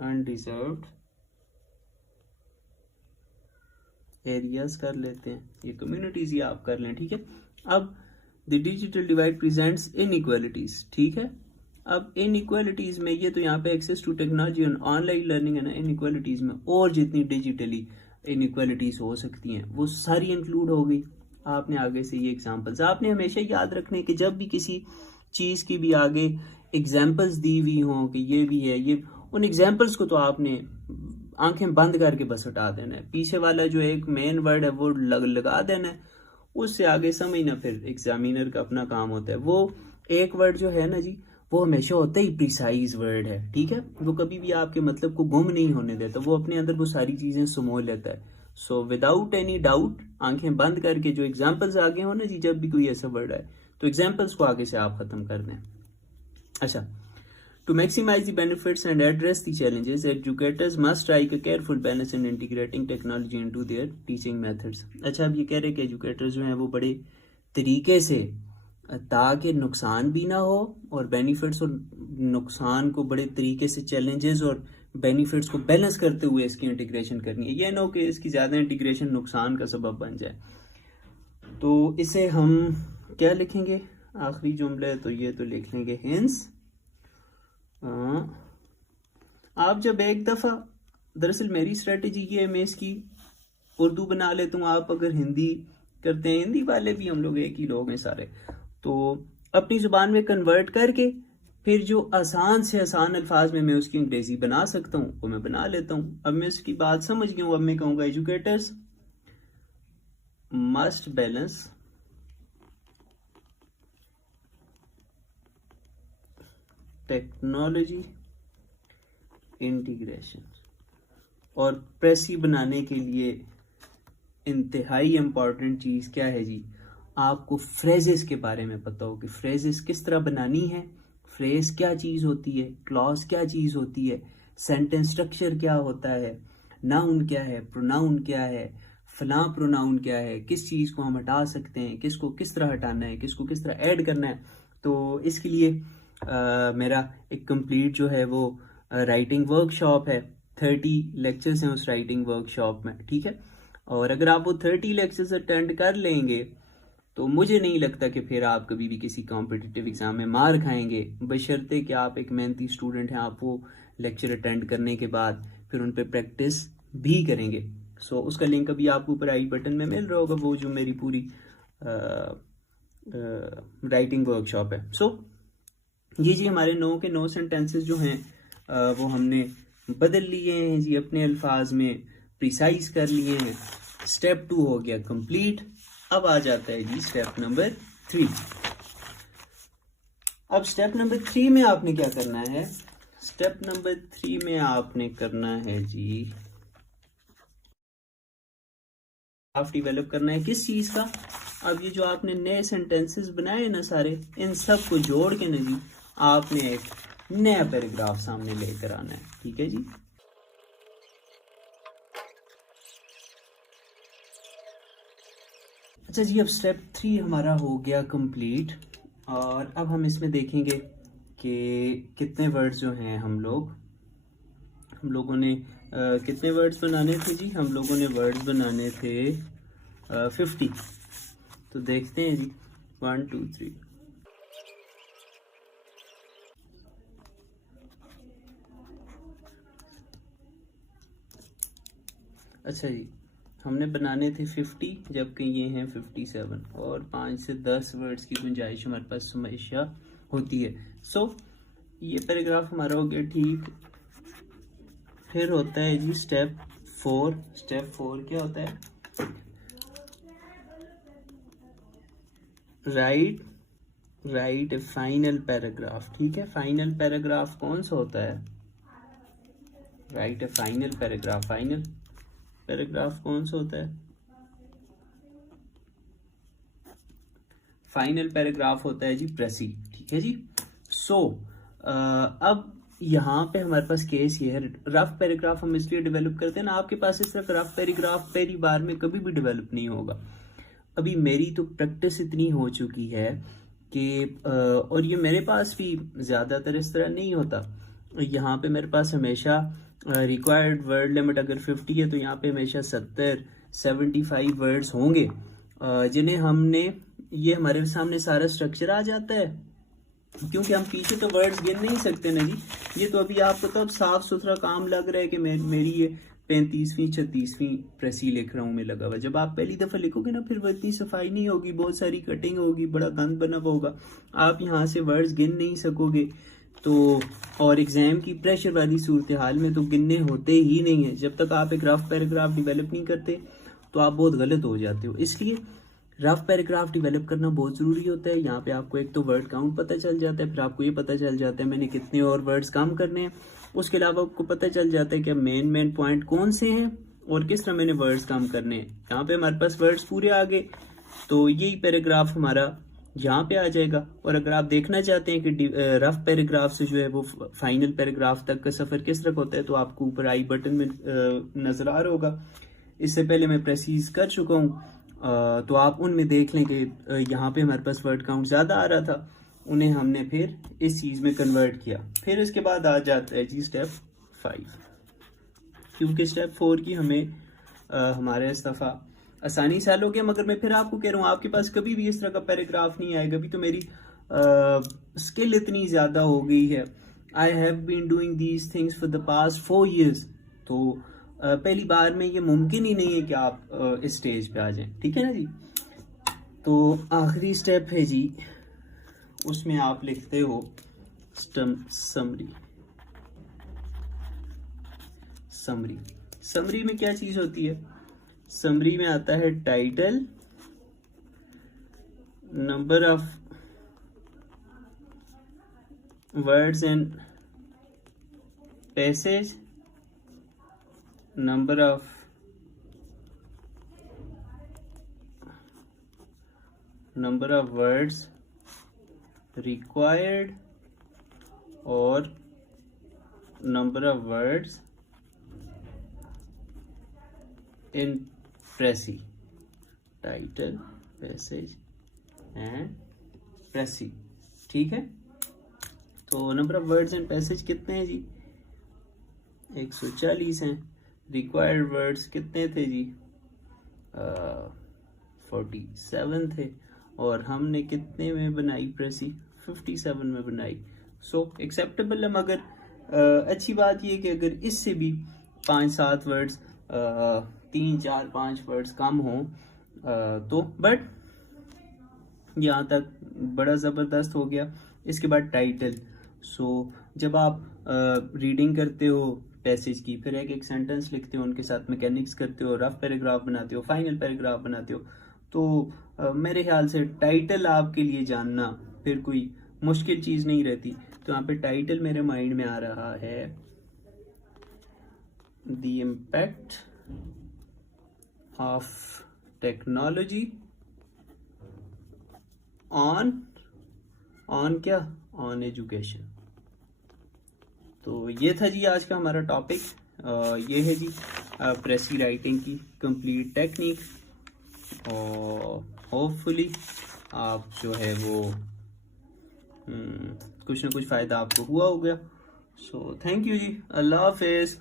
Undeserved areas कर लेते हैं, ये कम्युनिटीज ही आप कर लें, ठीक है। अब the digital divide presents inequalities, ठीक है। अब इनइक्वालिटीज में ये तो यहाँ पे एक्सेस टू टेक्नोलॉजी और ऑनलाइन लर्निंग है ना, इनइक्वालिटीज में और जितनी डिजिटली इनइक्वालिटीज हो सकती हैं वो सारी इंक्लूड हो गई। आपने आगे से ये एग्जांपल्स आपने हमेशा याद रखने कि जब भी किसी चीज की भी आगे एग्जांपल्स दी हुई हों कि ये भी है, ये उन एग्जांपल्स को तो आपने आंखें बंद करके बस हटा देना है, पीछे वाला जो एक मेन वर्ड है वो लगा देना है, उससे आगे समझना फिर एग्जामिनर का अपना काम होता है। वो एक वर्ड जो है ना जी, वो हमेशा होता ही प्रिसाइज वर्ड है, ठीक है। वो कभी भी आपके मतलब को गुम नहीं होने देता, वो अपने अंदर वो सारी चीजें समोल लेता है। सो विदाउट एनी डाउट आंखें बंद करके जो एग्जाम्पल्स आगे हो ना जी, जब भी कोई ऐसा वर्ड आए तो एग्जाम्पल्स को आगे से आप खत्म कर दें। अच्छा, to maximize the benefits and address the challenges, educators must strike a careful balance in integrating technology into their teaching methods. अच्छा, अब ये कह रहे हैं कि एजुकेटर्स जो हैं वो बड़े तरीके से, ताकि नुकसान भी ना हो और बेनिफिट्स और नुकसान को बड़े तरीके से, चैलेंजेस और बेनिफिट्स को बैलेंस करते हुए इसकी इंटीग्रेशन करनी है। ये ना हो कि इसकी ज़्यादा इंटीग्रेशन नुकसान का सबब बन जाए। तो इसे हम क्या लिखेंगे, आखिरी जुमला है तो ये तो लिख लेंगे हिंस। आप जब एक दफ़ा, दरअसल मेरी स्ट्रेटेजी ये है, मैं इसकी उर्दू बना लेता हूँ, आप अगर हिंदी करते हैं, हिंदी वाले भी हम लोग एक ही लोग हैं सारे, तो अपनी ज़ुबान में कन्वर्ट करके फिर जो आसान से आसान अल्फाज में मैं उसकी अंग्रेजी बना सकता हूँ वो मैं बना लेता हूँ। अब मैं उसकी बात समझ गया हूँ, अब मैं कहूँगा educators must balance technology integration, और प्रेसी बनाने के लिए इंतहाई इंपॉर्टेंट चीज़ क्या है जी, आपको फ्रेजेस के बारे में पता हो कि फ्रेजेस किस तरह बनानी है, फ्रेज क्या चीज़ होती है, क्लॉज क्या चीज़ होती है, सेंटेंस स्ट्रक्चर क्या होता है, नाउन क्या है, प्रोनाउन क्या है, फला प्रोनाउन क्या है, किस चीज़ को हम हटा सकते हैं, किसको किस तरह हटाना है, किसको किस तरह ऐड करना है। तो इसके लिए मेरा एक कंप्लीट जो है वो राइटिंग वर्कशॉप है, 30 लेक्चर्स हैं उस राइटिंग वर्कशॉप में, ठीक है। और अगर आप वो 30 लेक्चर्स अटेंड कर लेंगे तो मुझे नहीं लगता कि फिर आप कभी भी किसी कॉम्पिटिटिव एग्जाम में मार खाएंगे, बशर्ते कि आप एक मेहनती स्टूडेंट हैं, आप वो लेक्चर अटेंड करने के बाद फिर उन पर प्रैक्टिस भी करेंगे। सो उसका लिंक अभी आपको ऊपर आई बटन में मिल रहा होगा, वो जो मेरी पूरी राइटिंग वर्कशॉप है। सो ये जी हमारे 9 के 9 सेंटेंसेस जो हैं वो हमने बदल लिए हैं जी, अपने अल्फाज में प्रिसाइज कर लिए हैं। स्टेप 2 हो गया कंप्लीट। अब आ जाता है जी स्टेप नंबर 3। अब स्टेप नंबर 3 में आपने क्या करना है, स्टेप नंबर 3 में आपने करना है जी आप डेवलप करना है किस चीज का। अब ये जो आपने नए सेंटेंसेस बनाए ना सारे, इन सब को जोड़ के ना जी आपने एक नया पैराग्राफ सामने लेकर आना है, ठीक है जी। अच्छा जी, अब स्टेप 3 हमारा हो गया कंप्लीट, और अब हम इसमें देखेंगे कि कितने वर्ड्स जो हैं हम लोगों ने कितने वर्ड्स बनाने थे जी, हम लोगों ने वर्ड्स बनाने थे 50। तो देखते हैं जी 1 2 3। अच्छा जी, हमने बनाने थे 50 जबकि ये हैं 57, और 5 से 10 वर्ड्स की गुंजाइश हमारे पास हमेशा होती है। सो ये पैराग्राफ हमारा हो गया ठीक। फिर होता है जी स्टेप 4। स्टेप 4 क्या होता है, राइट ए फाइनल पैराग्राफ, ठीक है। फाइनल पैराग्राफ कौन सा होता है, right A final paragraph, final paragraph कौन सा होता है, फाइनल पैराग्राफ होता है जी प्रेसी, ठीक है जी। सो अब यहाँ पे हमारे पास केस ये है, रफ पैराग्राफ हम इसलिए डेवलप करते हैं ना, आपके पास इस तरह रफ पैराग्राफ पहली बार में कभी भी डेवलप नहीं होगा। अभी मेरी तो प्रैक्टिस इतनी हो चुकी है कि और ये मेरे पास भी ज़्यादातर इस तरह नहीं होता, यहाँ पे मेरे पास हमेशा रिक्वायर्ड वर्ड लिमिट अगर 50 है तो यहाँ पे हमेशा 75 वर्ड्स होंगे जिन्हें हमने, ये हमारे सामने सारा स्ट्रक्चर आ जाता है क्योंकि हम पीछे तो वर्ड्स गिन नहीं सकते ना जी। ये तो अभी आपको तब साफ सुथरा काम लग रहा है कि मेरी ये 35वीं 36वीं प्रेसी लिख रहा हूँ मैं लगा हुआ। जब आप पहली दफ़ा लिखोगे ना फिर वो इतनी सफाई नहीं होगी, बहुत सारी कटिंग होगी, बड़ा गंद बना हुआ होगा, आप यहाँ से वर्ड्स गिन नहीं सकोगे। तो और एग्जाम की प्रेशर वाली सूरत हाल में तो गिनने होते ही नहीं है। जब तक आप एक रफ पैराग्राफ डिवेलप नहीं करते तो आप बहुत गलत हो जाते हो। इसलिए रफ पैराग्राफ डिवेलप करना बहुत ज़रूरी होता है। यहाँ पे आपको एक तो वर्ड काउंट पता चल जाता है, फिर आपको ये पता चल जाता है मैंने कितने और वर्ड्स काम करने हैं। उसके अलावा आपको पता चल जाता है कि मेन पॉइंट कौन से हैं और किस तरह मैंने वर्ड्स काम करने हैं। यहाँ पे हमारे पास वर्ड्स पूरे आ गए तो यही पैराग्राफ हमारा यहाँ पे आ जाएगा। और अगर आप देखना चाहते हैं कि रफ पैराग्राफ से जो है वो फाइनल पैराग्राफ तक का सफ़र किस तरह होता है तो आपको ऊपर आई बटन में नज़र आ रहा होगा। इससे पहले मैं प्रेसिज कर चुका हूँ तो आप उनमें देख लें कि यहाँ पे हमारे पास वर्ड काउंट ज़्यादा आ रहा था, उन्हें हमने फिर इस चीज़ में कन्वर्ट किया। फिर इसके बाद आ जाता है जी स्टेप 5, क्योंकि स्टेप 4 की हमें हमारे इस दफ़ा आसानी से हल हो गया। मगर मैं फिर आपको कह रहा हूँ आपके पास कभी भी इस तरह का पैराग्राफ नहीं आएगा। अभी तो मेरी स्किल इतनी ज़्यादा हो गई है, I have been doing these things for the past 4 years, तो पहली बार में ये मुमकिन ही नहीं है कि आप इस स्टेज पे आ जाएं। ठीक है ना जी। तो आखिरी स्टेप है जी, उसमें आप लिखते हो समरी। समरी में क्या चीज होती है? समरी में आता है title, number of words and passage, number of words required और number of words in pressy, title, passage and pressy। ठीक है, तो number of words and passage कितने हैं जी? 140 हैं। रिक्वायर्ड वर्ड्स कितने थे जी? 47 थे। और हमने कितने में बनाई प्रेसी? 57 में बनाई। सो एक्सेप्टेबल है। मगर अच्छी बात ये कि अगर इससे भी 5-7 वर्ड्स 3-4-5 वर्ड्स कम हों तो बट यहाँ तक बड़ा ज़बरदस्त हो गया। इसके बाद टाइटल। सो जब आप रीडिंग करते हो पैसेज की, फिर एक सेंटेंस लिखते हो, उनके साथ मैकेनिक्स करते हो, रफ पैराग्राफ बनाते हो, फाइनल पैराग्राफ बनाते हो, तो मेरे ख्याल से टाइटल आपके लिए जानना फिर कोई मुश्किल चीज़ नहीं रहती। तो यहाँ पे टाइटल मेरे माइंड में आ रहा है the impact of technology on क्या? On education. तो ये था जी आज का हमारा टॉपिक। ये है जी प्रेसी राइटिंग की कंप्लीट टेक्निक, और होपफुली आप जो है वो कुछ ना कुछ फ़ायदा आपको हुआ होगा। सो थैंक यू जी, अल्लाह हाफिज़।